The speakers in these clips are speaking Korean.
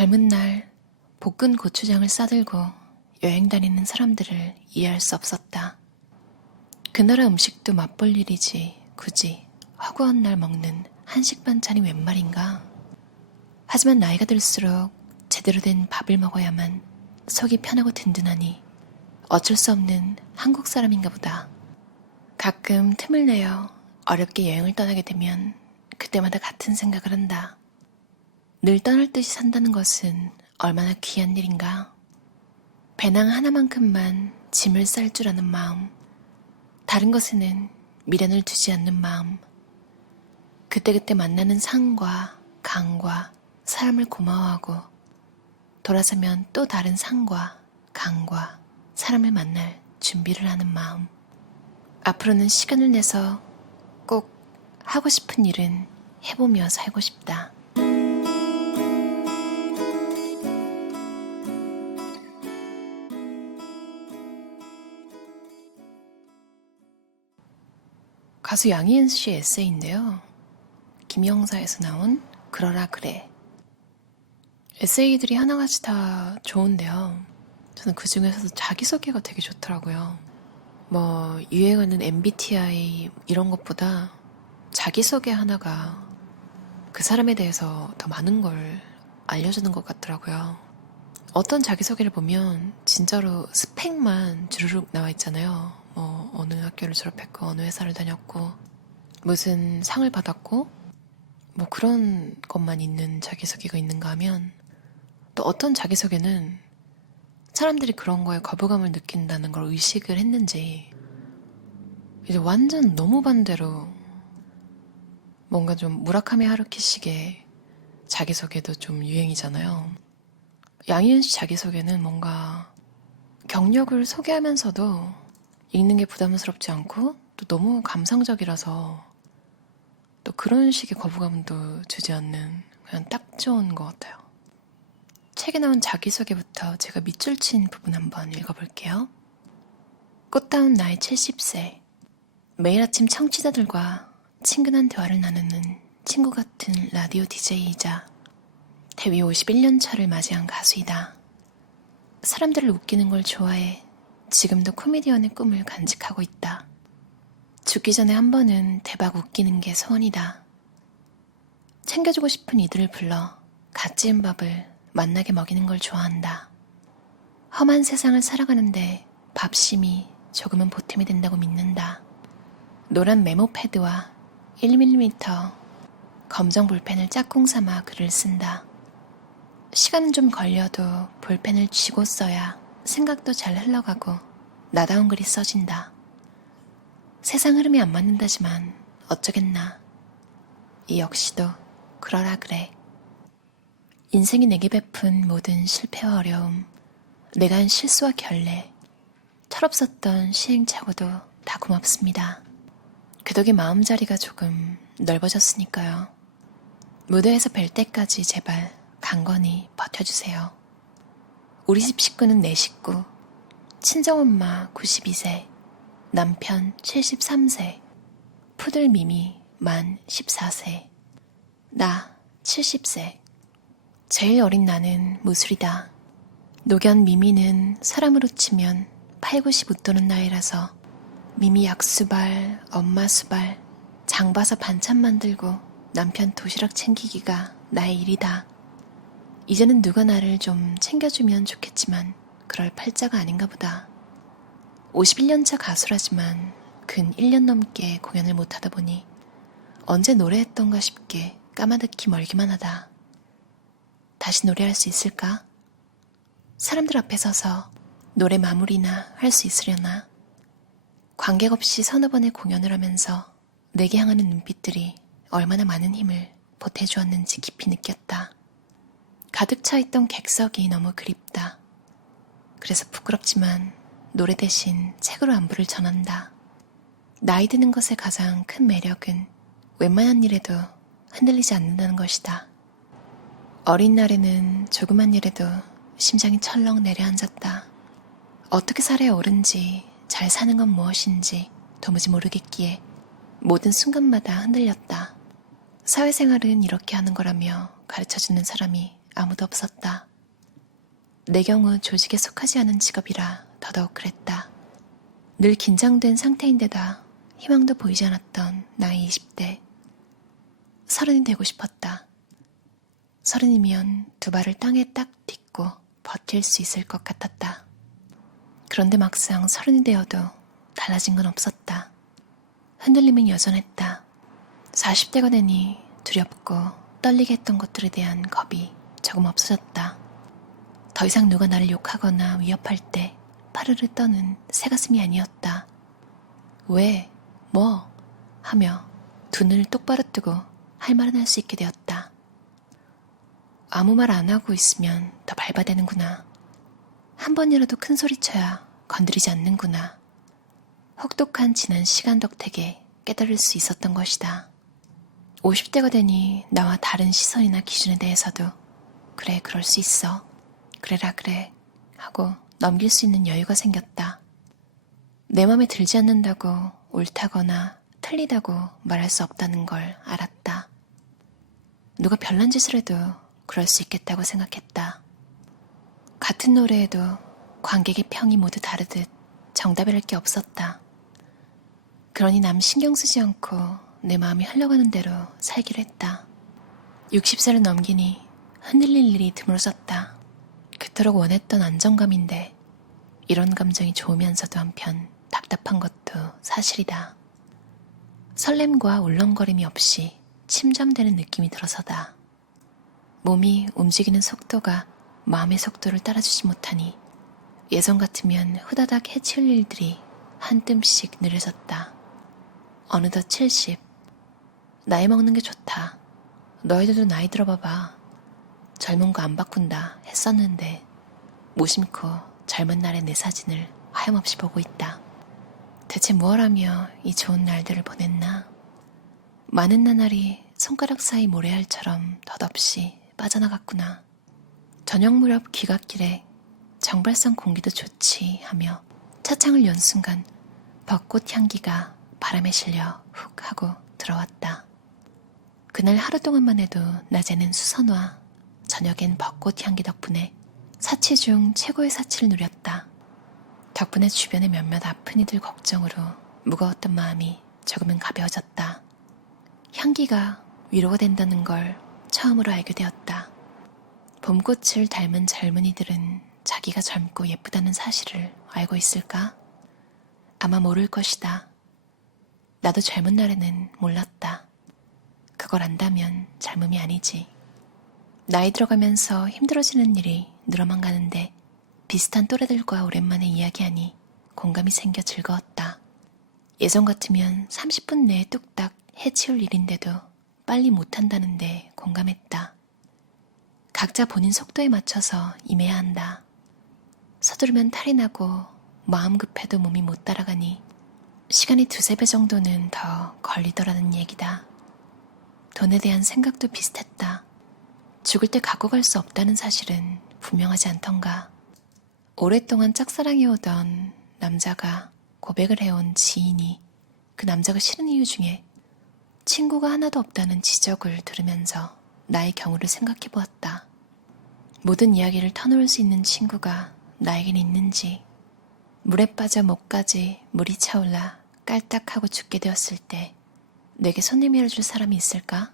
젊은 날 볶은 고추장을 싸들고 여행 다니는 사람들을 이해할 수 없었다. 그 나라 음식도 맛볼 일이지 굳이 허구한 날 먹는 한식 반찬이 웬 말인가. 하지만 나이가 들수록 제대로 된 밥을 먹어야만 속이 편하고 든든하니 어쩔 수 없는 한국 사람인가 보다. 가끔 틈을 내어 어렵게 여행을 떠나게 되면 그때마다 같은 생각을 한다. 늘 떠날 듯이 산다는 것은 얼마나 귀한 일인가. 배낭 하나만큼만 짐을 쌀 줄 아는 마음, 다른 것에는 미련을 두지 않는 마음, 그때그때 만나는 산과 강과 사람을 고마워하고 돌아서면 또 다른 산과 강과 사람을 만날 준비를 하는 마음. 앞으로는 시간을 내서 꼭 하고 싶은 일은 해보며 살고 싶다. 가수 양희은 씨의 에세이인데요. 김영사에서 나온 그러라 그래. 에세이들이 하나같이 다 좋은데요. 저는 그 중에서도 자기소개가 되게 좋더라고요. 유행하는 MBTI 이런 것보다 자기소개 하나가 그 사람에 대해서 더 많은 걸 알려주는 것 같더라고요. 어떤 자기소개를 보면 진짜로 스펙만 주르륵 나와 있잖아요. 어느 학교를 졸업했고 어느 회사를 다녔고 무슨 상을 받았고 그런 것만 있는 자기소개가 있는가 하면, 또 어떤 자기소개는 사람들이 그런 거에 거부감을 느낀다는 걸 의식을 했는지 이제 완전 너무 반대로 뭔가 좀 무라카미 하루키식의 자기소개도 좀 유행이잖아요. 양희은 씨 자기소개는 뭔가 경력을 소개하면서도 읽는 게 부담스럽지 않고 또 너무 감상적이라서 또 그런 식의 거부감도 주지 않는 그냥 딱 좋은 것 같아요. 책에 나온 자기소개부터 제가 밑줄 친 부분 한번 읽어볼게요. 꽃다운 나이 70세. 매일 아침 청취자들과 친근한 대화를 나누는 친구 같은 라디오 DJ이자 데뷔 51년 차를 맞이한 가수이다. 사람들을 웃기는 걸 좋아해 지금도 코미디언의 꿈을 간직하고 있다. 죽기 전에 한 번은 대박 웃기는 게 소원이다. 챙겨주고 싶은 이들을 불러 갓 지은 밥을 맛나게 먹이는 걸 좋아한다. 험한 세상을 살아가는데 밥심이 조금은 보탬이 된다고 믿는다. 노란 메모 패드와 1mm 검정 볼펜을 짝꿍 삼아 글을 쓴다. 시간은 좀 걸려도 볼펜을 쥐고 써야 생각도 잘 흘러가고 나다운 글이 써진다. 세상 흐름이 안 맞는다지만 어쩌겠나. 이 역시도 그러라 그래. 인생이 내게 베푼 모든 실패와 어려움, 내가 한 실수와 결례, 철없었던 시행착오도 다 고맙습니다. 그 덕에 마음자리가 조금 넓어졌으니까요. 무대에서 뵐 때까지 제발 강건히 버텨주세요. 우리 집 식구는 4식구, 친정엄마 92세, 남편 73세, 푸들 미미 만 14세, 나 70세. 제일 어린 나는 무술이다. 노견 미미는 사람으로 치면 8, 90 웃도는 나이라서 미미 약수발, 엄마 수발, 장 봐서 반찬 만들고 남편 도시락 챙기기가 나의 일이다. 이제는 누가 나를 좀 챙겨주면 좋겠지만 그럴 팔자가 아닌가 보다. 51년차 가수라지만 근 1년 넘게 공연을 못하다 보니 언제 노래했던가 싶게 까마득히 멀기만 하다. 다시 노래할 수 있을까? 사람들 앞에 서서 노래 마무리나 할 수 있으려나? 관객 없이 서너 번의 공연을 하면서 내게 향하는 눈빛들이 얼마나 많은 힘을 보태주었는지 깊이 느꼈다. 가득 차 있던 객석이 너무 그립다. 그래서 부끄럽지만 노래 대신 책으로 안부를 전한다. 나이 드는 것의 가장 큰 매력은 웬만한 일에도 흔들리지 않는다는 것이다. 어린 날에는 조그만 일에도 심장이 철렁 내려앉았다. 어떻게 살아야 옳은지, 잘 사는 건 무엇인지 도무지 모르겠기에 모든 순간마다 흔들렸다. 사회생활은 이렇게 하는 거라며 가르쳐주는 사람이 아무도 없었다. 내 경우 조직에 속하지 않은 직업이라 더더욱 그랬다. 늘 긴장된 상태인데다 희망도 보이지 않았던 나이 20대. 30이 되고 싶었다. 30이면 두 발을 땅에 딱 딛고 버틸 수 있을 것 같았다. 그런데 막상 30이 되어도 달라진 건 없었다. 흔들림은 여전했다. 40대가 되니 두렵고 떨리게 했던 것들에 대한 겁이 조금 없어졌다. 더 이상 누가 나를 욕하거나 위협할 때 파르르 떠는 새가슴이 아니었다. 왜? 뭐? 하며 두 눈을 똑바로 뜨고 할 말은 할 수 있게 되었다. 아무 말 안 하고 있으면 더 밟아대는구나. 한 번이라도 큰 소리쳐야 건드리지 않는구나. 혹독한 지난 시간 덕택에 깨달을 수 있었던 것이다. 50대가 되니 나와 다른 시선이나 기준에 대해서도 그래, 그럴 수 있어. 그래라 그래 하고 넘길 수 있는 여유가 생겼다. 내 맘에 들지 않는다고 옳다거나 틀리다고 말할 수 없다는 걸 알았다. 누가 별난 짓을 해도 그럴 수 있겠다고 생각했다. 같은 노래에도 관객의 평이 모두 다르듯 정답이랄 게 없었다. 그러니 남 신경 쓰지 않고 내 마음이 흘러가는 대로 살기로 했다. 60세를 넘기니 흔들릴 일이 드물어졌다. 그토록 원했던 안정감인데 이런 감정이 좋으면서도 한편 답답한 것도 사실이다. 설렘과 울렁거림이 없이 침잠되는 느낌이 들어서다. 몸이 움직이는 속도가 마음의 속도를 따라주지 못하니 예전 같으면 후다닥 해치울 일들이 한 뜸씩 느려졌다. 어느덧 70. 나이 먹는 게 좋다. 너희들도 나이 들어봐봐. 젊은 거 안 바꾼다 했었는데 무심코 젊은 날의 내 사진을 하염없이 보고 있다. 대체 무얼 하며 이 좋은 날들을 보냈나? 많은 나날이 손가락 사이 모래알처럼 덧없이 빠져나갔구나. 저녁 무렵 귀갓길에 정발산 공기도 좋지 하며 차창을 연 순간 벚꽃 향기가 바람에 실려 훅 하고 들어왔다. 그날 하루 동안만 해도 낮에는 수선화, 저녁엔 벚꽃 향기 덕분에 사치 중 최고의 사치를 누렸다. 덕분에 주변의 몇몇 아픈 이들 걱정으로 무거웠던 마음이 조금은 가벼워졌다. 향기가 위로가 된다는 걸 처음으로 알게 되었다. 봄꽃을 닮은 젊은이들은 자기가 젊고 예쁘다는 사실을 알고 있을까? 아마 모를 것이다. 나도 젊은 날에는 몰랐다. 그걸 안다면 젊음이 아니지. 나이 들어가면서 힘들어지는 일이 늘어만 가는데 비슷한 또래들과 오랜만에 이야기하니 공감이 생겨 즐거웠다. 예전 같으면 30분 내에 뚝딱 해치울 일인데도 빨리 못한다는데 공감했다. 각자 본인 속도에 맞춰서 임해야 한다. 서두르면 탈이 나고 마음 급해도 몸이 못 따라가니 시간이 2~3배 정도는 더 걸리더라는 얘기다. 돈에 대한 생각도 비슷했다. 죽을 때 갖고 갈 수 없다는 사실은 분명하지 않던가. 오랫동안 짝사랑해오던 남자가 고백을 해온 지인이 그 남자가 싫은 이유 중에 친구가 하나도 없다는 지적을 들으면서 나의 경우를 생각해보았다. 모든 이야기를 터놓을 수 있는 친구가 나에겐 있는지, 물에 빠져 목까지 물이 차올라 깔딱하고 죽게 되었을 때 내게 손 내밀어줄 사람이 있을까?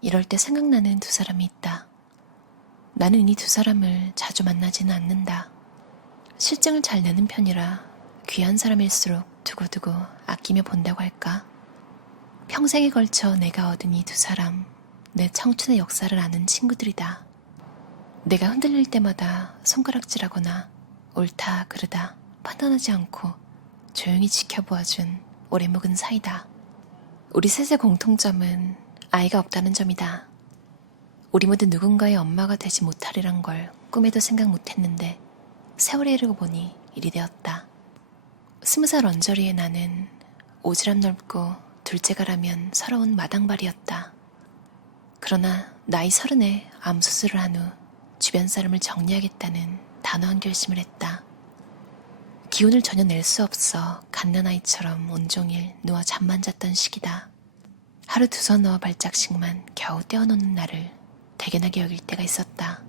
이럴 때 생각나는 두 사람이 있다. 나는 이 두 사람을 자주 만나지는 않는다. 실증을 잘 내는 편이라 귀한 사람일수록 두고두고 아끼며 본다고 할까? 평생에 걸쳐 내가 얻은 이 두 사람, 내 청춘의 역사를 아는 친구들이다. 내가 흔들릴 때마다 손가락질하거나 옳다 그르다 판단하지 않고 조용히 지켜보아준 오래 묵은 사이다. 우리 셋의 공통점은 아이가 없다는 점이다. 우리 모두 누군가의 엄마가 되지 못하리란 걸 꿈에도 생각 못했는데 세월이 흐르고 보니 일이 되었다. 20살 언저리의 나는 오지랖 넓고 둘째가라면 서러운 마당발이었다. 그러나 나이 30에 암 수술을 한 후 주변 사람을 정리하겠다는 단호한 결심을 했다. 기운을 전혀 낼 수 없어 갓난아이처럼 온종일 누워 잠만 잤던 시기다. 하루 2서너 발짝씩만 겨우 떼어놓는 나를 대견하게 여길 때가 있었다.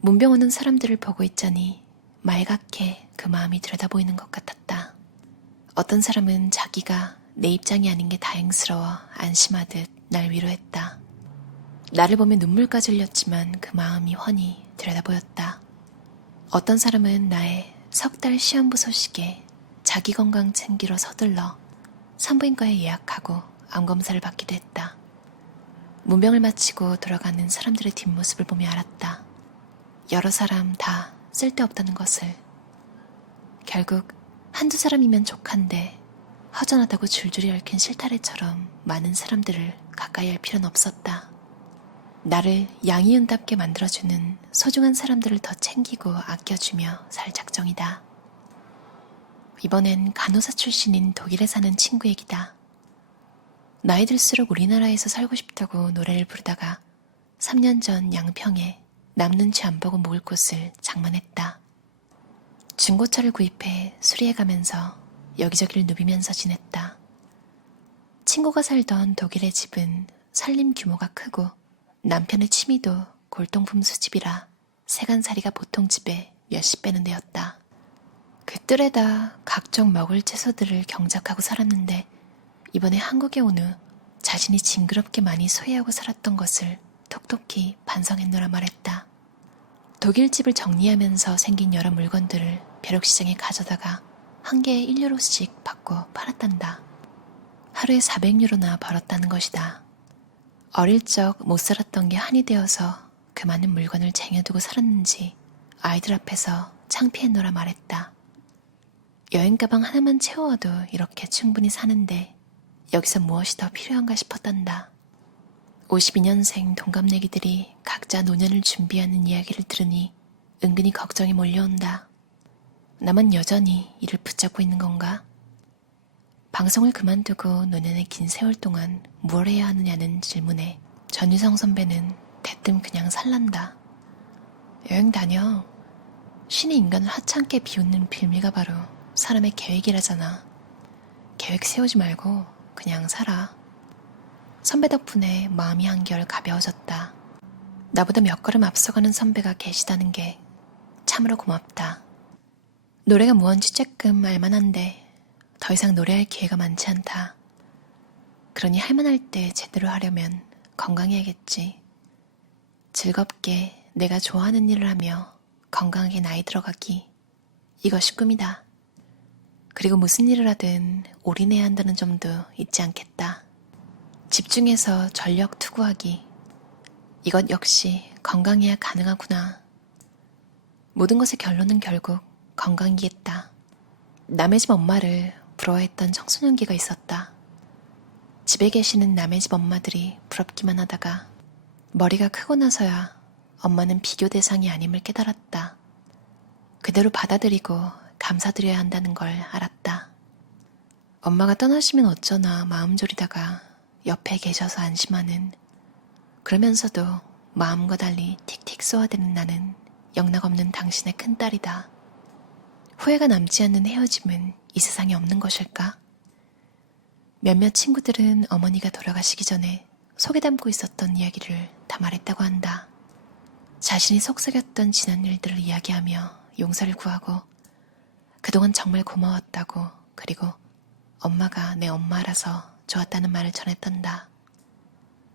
문병 오는 사람들을 보고 있자니 말갛게 그 마음이 들여다보이는 것 같았다. 어떤 사람은 자기가 내 입장이 아닌 게 다행스러워 안심하듯 날 위로했다. 나를 보며 눈물까지 흘렸지만 그 마음이 훤히 들여다보였다. 어떤 사람은 나의 석 달 시험부 소식에 자기 건강 챙기러 서둘러 산부인과에 예약하고 암검사를 받기도 했다. 문병을 마치고 돌아가는 사람들의 뒷모습을 보며 알았다. 여러 사람 다 쓸데없다는 것을. 결국 한두 사람이면 족한데 허전하다고 줄줄이 얽힌 실타래처럼 많은 사람들을 가까이 할 필요는 없었다. 나를 양이은답게 만들어주는 소중한 사람들을 더 챙기고 아껴주며 살 작정이다. 이번엔 간호사 출신인 독일에 사는 친구 얘기다. 나이 들수록 우리나라에서 살고 싶다고 노래를 부르다가 3년 전 양평에 남 눈치 안 보고 묵을 곳을 장만했다. 중고차를 구입해 수리해가면서 여기저기를 누비면서 지냈다. 친구가 살던 독일의 집은 살림 규모가 크고 남편의 취미도 골동품 수집이라 세간살이가 보통 집에 몇십 배는 되었다. 그 뜰에다 각종 먹을 채소들을 경작하고 살았는데 이번에 한국에 온 후 자신이 징그럽게 많이 소외하고 살았던 것을 톡톡히 반성했노라 말했다. 독일 집을 정리하면서 생긴 여러 물건들을 벼룩시장에 가져다가 한 개에 1유로씩 받고 팔았단다. 하루에 400유로나 벌었다는 것이다. 어릴 적 못 살았던 게 한이 되어서 그 많은 물건을 쟁여두고 살았는지 아이들 앞에서 창피했노라 말했다. 여행 가방 하나만 채워도 이렇게 충분히 사는데 여기서 무엇이 더 필요한가 싶었단다. 52년생 동갑내기들이 각자 노년을 준비하는 이야기를 들으니 은근히 걱정이 몰려온다. 나만 여전히 이를 붙잡고 있는 건가? 방송을 그만두고 노년의 긴 세월 동안 뭘 해야 하느냐는 질문에 전유성 선배는 대뜸 그냥 살란다. 여행 다녀. 신이 인간을 하찮게 비웃는 빌미가 바로 사람의 계획이라잖아. 계획 세우지 말고 그냥 살아. 선배 덕분에 마음이 한결 가벼워졌다. 나보다 몇 걸음 앞서가는 선배가 계시다는 게 참으로 고맙다. 노래가 무언지 쬐끔 알만한데 더 이상 노래할 기회가 많지 않다. 그러니 할만할 때 제대로 하려면 건강해야겠지. 즐겁게 내가 좋아하는 일을 하며 건강하게 나이 들어가기. 이것이 꿈이다. 그리고 무슨 일을 하든 올인해야 한다는 점도 잊지 않겠다. 집중해서 전력 투구하기. 이것 역시 건강해야 가능하구나. 모든 것의 결론은 결국 건강이겠다. 남의 집 엄마를 부러워했던 청소년기가 있었다. 집에 계시는 남의 집 엄마들이 부럽기만 하다가 머리가 크고 나서야 엄마는 비교 대상이 아님을 깨달았다. 그대로 받아들이고 감사드려야 한다는 걸 알았다. 엄마가 떠나시면 어쩌나 마음 졸이다가 옆에 계셔서 안심하는, 그러면서도 마음과 달리 틱틱 쏘아대는 나는 영락없는 당신의 큰딸이다. 후회가 남지 않는 헤어짐은 이 세상에 없는 것일까? 몇몇 친구들은 어머니가 돌아가시기 전에 속에 담고 있었던 이야기를 다 말했다고 한다. 자신이 속삭였던 지난 일들을 이야기하며 용서를 구하고 그동안 정말 고마웠다고, 그리고 엄마가 내 엄마라서 좋았다는 말을 전했단다.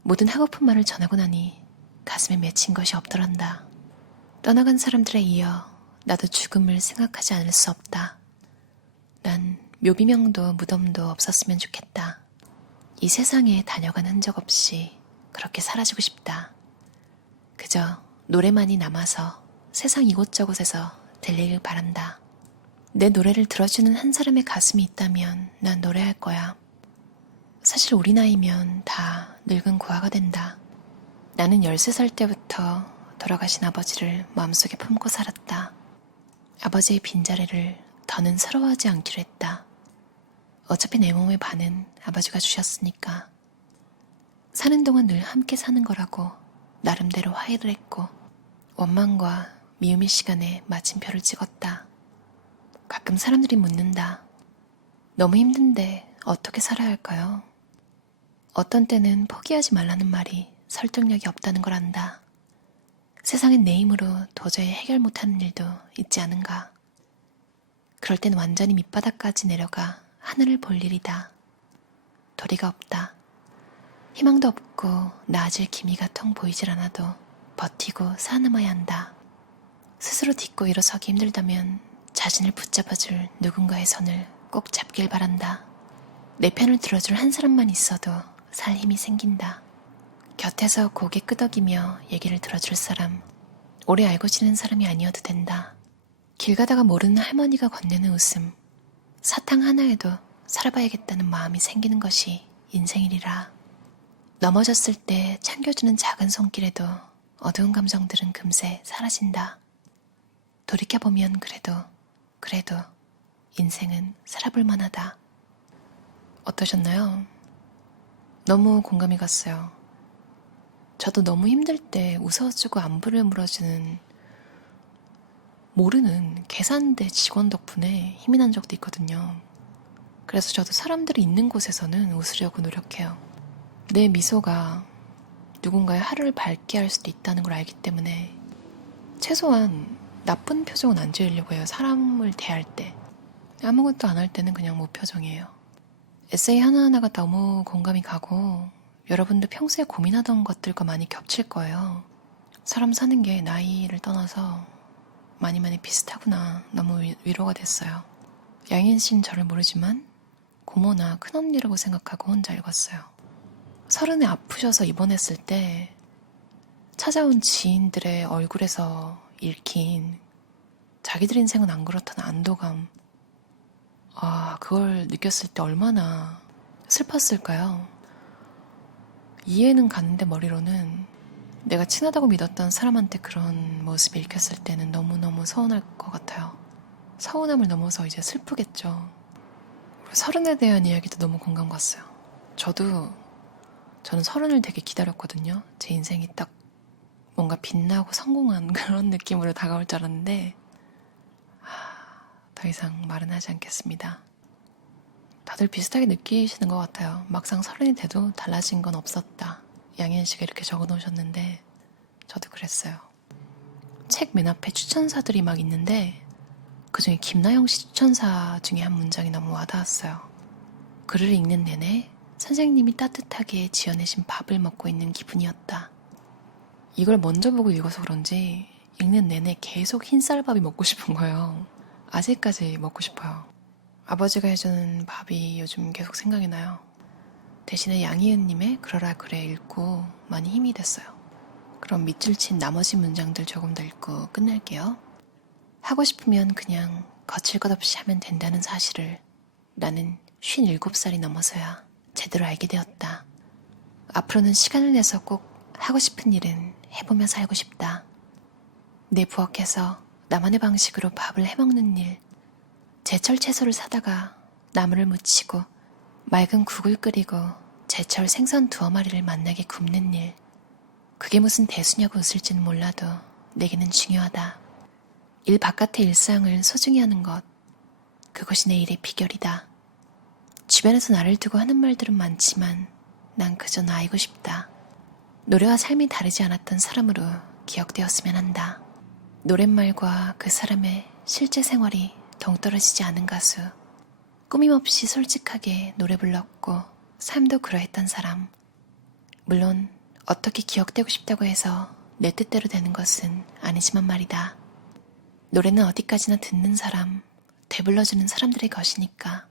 모든 하고픈 말을 전하고 나니 가슴에 맺힌 것이 없더란다. 떠나간 사람들에 이어 나도 죽음을 생각하지 않을 수 없다. 난 묘비명도 무덤도 없었으면 좋겠다. 이 세상에 다녀간 흔적 없이 그렇게 사라지고 싶다. 그저 노래만이 남아서 세상 이곳저곳에서 들리길 바란다. 내 노래를 들어주는 한 사람의 가슴이 있다면 난 노래할 거야. 사실 우리 나이면 다 늙은 고아가 된다. 나는 13살 때부터 돌아가신 아버지를 마음속에 품고 살았다. 아버지의 빈자리를 더는 서러워하지 않기로 했다. 어차피 내 몸의 반은 아버지가 주셨으니까. 사는 동안 늘 함께 사는 거라고 나름대로 화해를 했고 원망과 미움의 시간에 마침표를 찍었다. 가끔 사람들이 묻는다. 너무 힘든데 어떻게 살아야 할까요? 어떤 때는 포기하지 말라는 말이 설득력이 없다는 걸 안다. 세상엔 내 힘으로 도저히 해결 못하는 일도 있지 않은가. 그럴 땐 완전히 밑바닥까지 내려가 하늘을 볼 일이다. 도리가 없다. 희망도 없고 나아질 기미가 통 보이질 않아도 버티고 살아남아야 한다. 스스로 딛고 일어서기 힘들다면 자신을 붙잡아줄 누군가의 손을 꼭 잡길 바란다. 내 편을 들어줄 한 사람만 있어도 살 힘이 생긴다. 곁에서 고개 끄덕이며 얘기를 들어줄 사람, 오래 알고 지낸 사람이 아니어도 된다. 길 가다가 모르는 할머니가 건네는 웃음, 사탕 하나에도 살아봐야겠다는 마음이 생기는 것이 인생이리라. 넘어졌을 때 챙겨주는 작은 손길에도 어두운 감정들은 금세 사라진다. 돌이켜보면 그래도 인생은 살아볼 만하다. 어떠셨나요? 너무 공감이 갔어요. 저도 너무 힘들 때 웃어주고 안부를 물어주는 모르는 계산대 직원 덕분에 힘이 난 적도 있거든요. 그래서 저도 사람들이 있는 곳에서는 웃으려고 노력해요. 내 미소가 누군가의 하루를 밝게 할 수도 있다는 걸 알기 때문에 최소한 나쁜 표정은 안 지으려고 해요. 사람을 대할 때. 아무것도 안 할 때는 그냥 무표정이에요. 에세이 하나하나가 너무 공감이 가고 여러분도 평소에 고민하던 것들과 많이 겹칠 거예요. 사람 사는 게 나이를 떠나서 많이 비슷하구나. 너무 위로가 됐어요. 양희은 씨는 저를 모르지만 고모나 큰언니라고 생각하고 혼자 읽었어요. 30에 아프셔서 입원했을 때 찾아온 지인들의 얼굴에서 읽힌 자기들 인생은 안 그렇다는 안도감. 그걸 느꼈을 때 얼마나 슬펐을까요? 이해는 가는데 머리로는 내가 친하다고 믿었던 사람한테 그런 모습이 읽혔을 때는 너무너무 서운할 것 같아요. 서운함을 넘어서 이제 슬프겠죠. 그리고 30에 대한 이야기도 너무 공감 갔어요. 저는 30을 되게 기다렸거든요. 제 인생이 딱 뭔가 빛나고 성공한 그런 느낌으로 다가올 줄 알았는데 더 이상 말은 하지 않겠습니다. 다들 비슷하게 느끼시는 것 같아요. 막상 30이 돼도 달라진 건 없었다. 양희은 씨가 이렇게 적어놓으셨는데 저도 그랬어요. 책 맨 앞에 추천사들이 막 있는데 그중에 김나영 씨 추천사 중에 한 문장이 너무 와닿았어요. 글을 읽는 내내 선생님이 따뜻하게 지어내신 밥을 먹고 있는 기분이었다. 이걸 먼저 보고 읽어서 그런지 읽는 내내 계속 흰쌀밥이 먹고 싶은 거예요. 아직까지 먹고 싶어요. 아버지가 해주는 밥이 요즘 계속 생각이 나요. 대신에 양희은님의 그러라 그래 읽고 많이 힘이 됐어요. 그럼 밑줄 친 나머지 문장들 조금 더 읽고 끝낼게요. 하고 싶으면 그냥 거칠 것 없이 하면 된다는 사실을 나는 57살이 넘어서야 제대로 알게 되었다. 앞으로는 시간을 내서 꼭 하고 싶은 일은 해보며 살고 싶다. 내 부엌에서 나만의 방식으로 밥을 해먹는 일, 제철 채소를 사다가 나물을 무치고 맑은 국을 끓이고 제철 생선 2마리를 만나게 굽는 일. 그게 무슨 대수냐고 웃을지는 몰라도 내게는 중요하다. 일 바깥의 일상을 소중히 하는 것, 그것이 내 일의 비결이다. 주변에서 나를 두고 하는 말들은 많지만 난 그저 나이고 싶다. 노래와 삶이 다르지 않았던 사람으로 기억되었으면 한다. 노랫말과 그 사람의 실제 생활이 동떨어지지 않은 가수. 꾸밈없이 솔직하게 노래 불렀고 삶도 그러했던 사람. 물론 어떻게 기억되고 싶다고 해서 내 뜻대로 되는 것은 아니지만 말이다. 노래는 어디까지나 듣는 사람, 되불러주는 사람들의 것이니까.